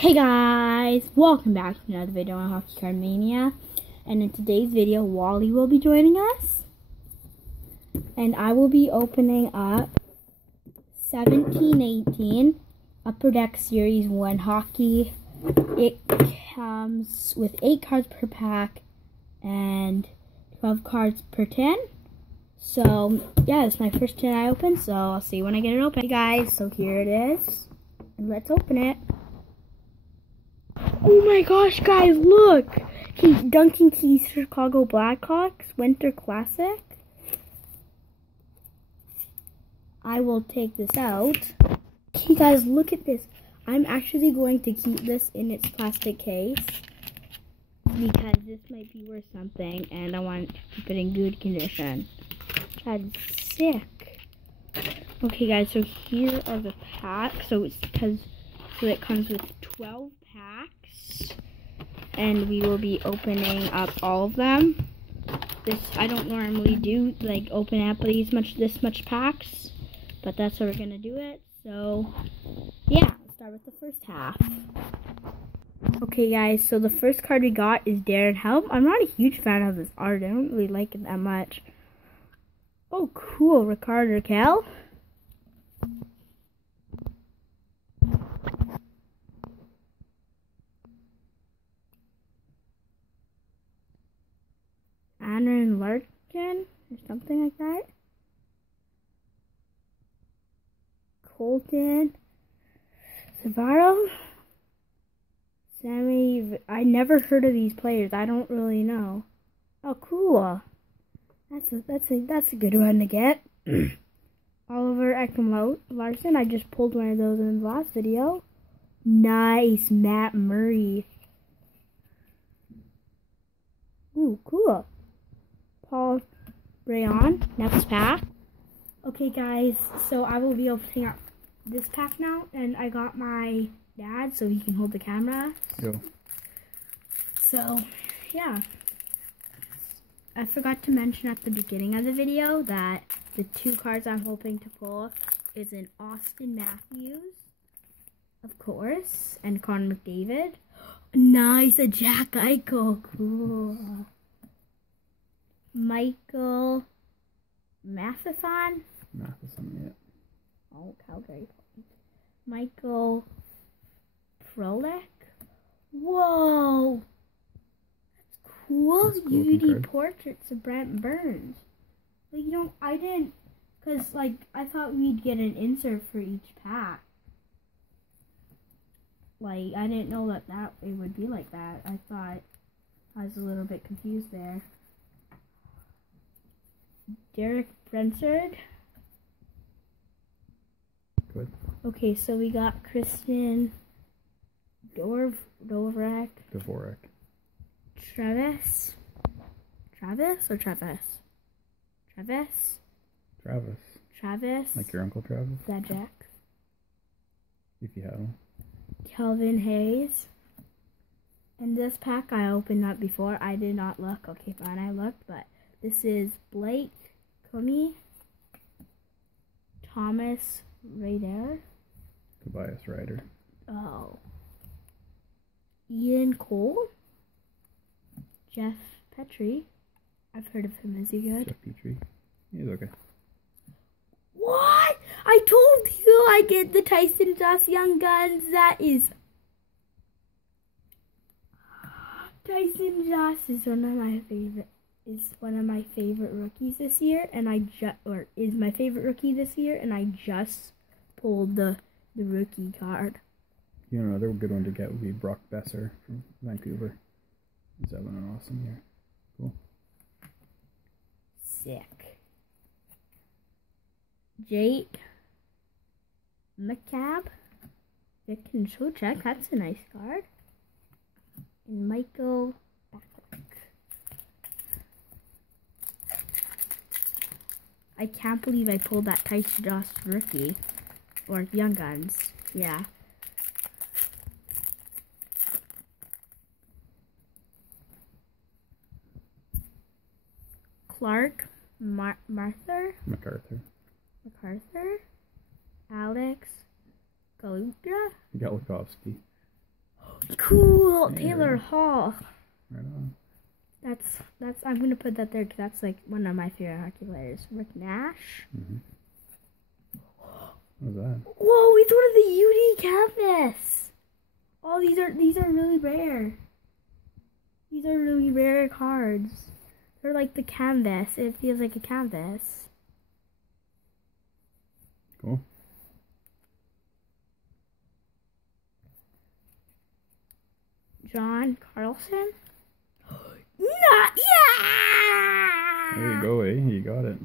Hey guys, welcome back to another video on Hockey Card Mania. And in today's video, Wally will be joining us. And I will be opening up 17-18 Upper Deck Series 1 Hockey. It comes with 8 cards per pack and 12 cards per tin. So, yeah, it's my first tin I open, so I'll see you when I get it open. Hey guys, so here it is. And let's open it. Oh my gosh, guys, look! Duncan Keith's Chicago Blackhawks Winter Classic. I will take this out. Okay, guys, look at this. I'm actually going to keep this in its plastic case because this might be worth something, and I want to keep it in good condition. That's sick. Okay, guys, so here are the packs. So it comes with 12 packs, and we will be opening up all of them. I don't normally do like open up this much packs, but that's how we're gonna do it. So yeah, let's start with the first half. Okay guys, so the first card we got is Darren Helm. I'm not a huge fan of this art. I don't really like it that much. Oh cool, Rickard Rakell. Aaron Larkin or something like that. Colton Savaro. Sammy. I never heard of these players. I don't really know. Oh, cool. That's a good one to get. Oliver Ekman-Larsson. I just pulled one of those in the last video. Nice, Matt Murray. Ooh, cool. Paul Rayon, next pack. Okay guys, so I will be opening up this pack now, and I got my dad so he can hold the camera. Go. So, yeah. I forgot to mention at the beginning of the video that the 2 cards I'm hoping to pull is an Austin Matthews, of course, and Connor McDavid. Nice, a Jack Eichel, cool. Michael Matheson, yeah. Oh, Calgary. Michael Frolik. Whoa, that's cool. That's cool Beauty portraits of Brent Burns. Like, you know, I didn't, cause like I thought we'd get an insert for each pack. Like, I didn't know that it would be like that. I was a little bit confused there. Derek Brensard. Good. Okay, so we got Christian Dvorak. Travis. Like your Uncle Travis? That Jack. If you have him. Kelvin Hayes. And this pack I opened up before. I did not look. Okay, fine, I looked, but this is Blake Cummey, Thomas Rader, Tobias Ryder. Oh, Ian Cole, Jeff Petrie. I've heard of him. Is he good? Jeff Petrie. He's okay. What? I told you I get the Tyson Joss Young Guns. That is Tyson Joss is one of my favorite rookies this year, and is my favorite rookie this year, and I just pulled the rookie card. You know, another good one to get would be Brock Besser from Vancouver. He's having an awesome year. Cool. Sick. Jake McCabe, Vic Conchocek, that's a nice card. And Michael Backlick. I can't believe I pulled that Tyson Joss rookie. Or Young Guns. Yeah. Clark MacArthur. Alex Galuga. Golikovsky. Cool, Yeah. Taylor Hall. Right on. That's. I'm gonna put that there because that's like one of my favorite hockey players, Rick Nash. What was that? Whoa, it's one of the UD canvas. Oh, these are really rare. These are really rare cards. They're like the canvas. It feels like a canvas. Cool. John Carlson. Not yeah. There you go, eh? You got it.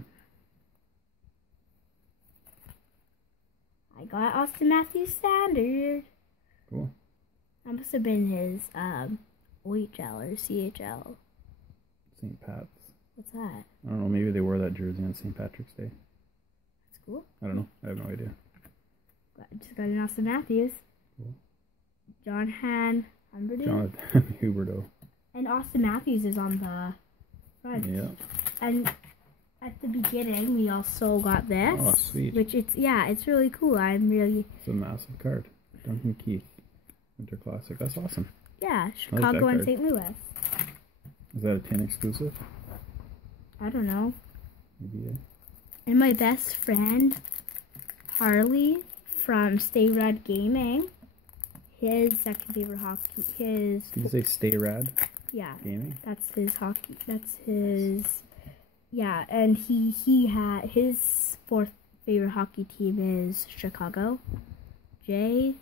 I got Austin Matthews standard. Cool. That must have been his OHL or CHL. St. Pat's. What's that? I don't know. Maybe they wore that jersey on St. Patrick's Day. That's cool. I don't know. I have no idea. Just got an Austin Matthews. Cool. John Han Humberding. Jonathan Huberdeau. And Austin Matthews is on the front. Yeah. And at the beginning, we also got this. Oh, sweet. Which it's really cool. I'm really... It's a massive card. Duncan Keith. Winter Classic. That's awesome. Yeah, like Chicago that and card. St. Louis. Is that a 10 exclusive? I don't know. Maybe, eh? And my best friend, Harley, from Stay Red Gaming, his second favorite hockey, Did you say Stay Rad yeah, Gaming? that's his hockey, that's his, yeah, and he had, his fourth favorite hockey team is Chicago. Jay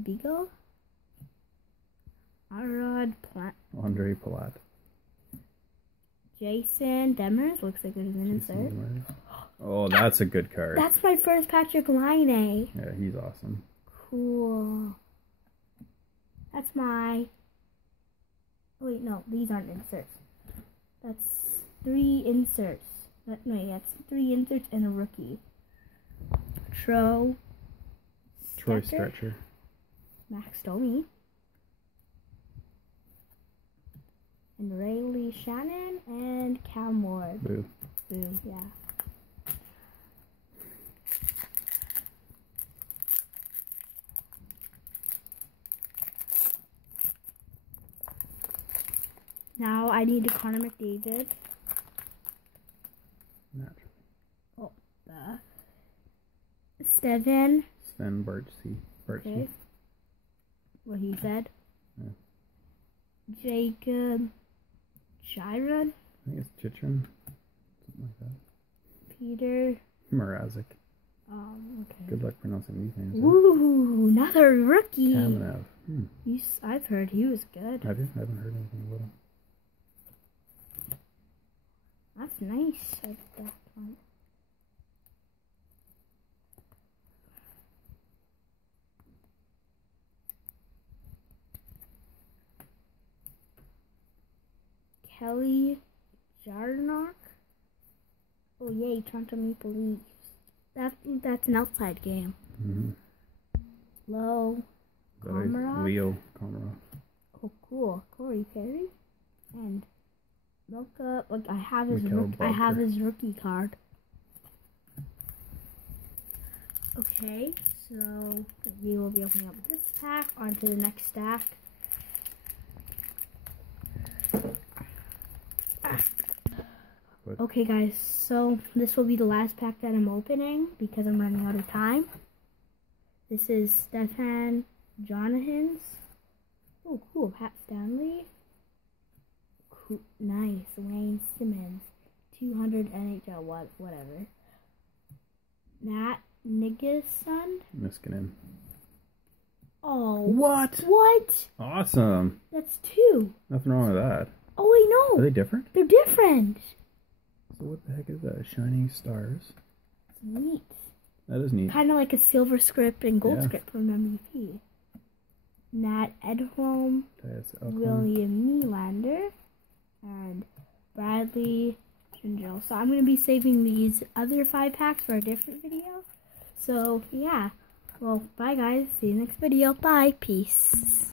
Beagle? Arod Plant. Andre Palat. Jason Demers, looks like there's an insert. Oh, that's a good card. That's my first Patrick Laine. Yeah, he's awesome. Cool. That's my... Oh, wait, no, these aren't inserts. That's 3 inserts. No, that's 3 inserts and a rookie. Troy Stretcher. Max Domi. And Rayleigh Shannon and Cam Ward. Boo. Boo, yeah. Now I need a Connor McDavid. Naturally. Oh, Sven Bartzy. Okay. What he said. Yeah. Jacob Chiron. I think it's Chitrin. Something like that. Peter. Mrazek. Okay. Good luck pronouncing these names. Ooh, another rookie. Kamenev. I've heard he was good. Have you? I haven't heard anything about him. That's nice at that point. Kelly Jarnock. Oh yay, Toronto Maple Leafs. That's an outside game. Low. Komarov. Leo Komarov. Oh cool. Corey Perry. And Milka. Look, I have his Mikhail I have Barker. his rookie card. Okay, so we will be opening up this pack onto the next stack. Okay guys, so this will be the last pack that I'm opening because I'm running out of time. This is Stefan Jonathans. Oh cool, Pat Stanley. Cool, nice, Wayne Simmons. 200 NHL, whatever. Matt Nigisson. Niskanen. Oh. What? What? Awesome. That's 2. Nothing wrong with that. Oh wait, no. Are they different? They're different. So what the heck is that? Shining Stars. It's neat. That is neat. Kind of like a silver script and gold Yeah. script from MVP. Nat Edholm, Tyus Elkhorn. William Nylander, and Bradley Tringale. So I'm going to be saving these other 5 packs for a different video. So yeah. Well, bye guys. See you next video. Bye. Peace.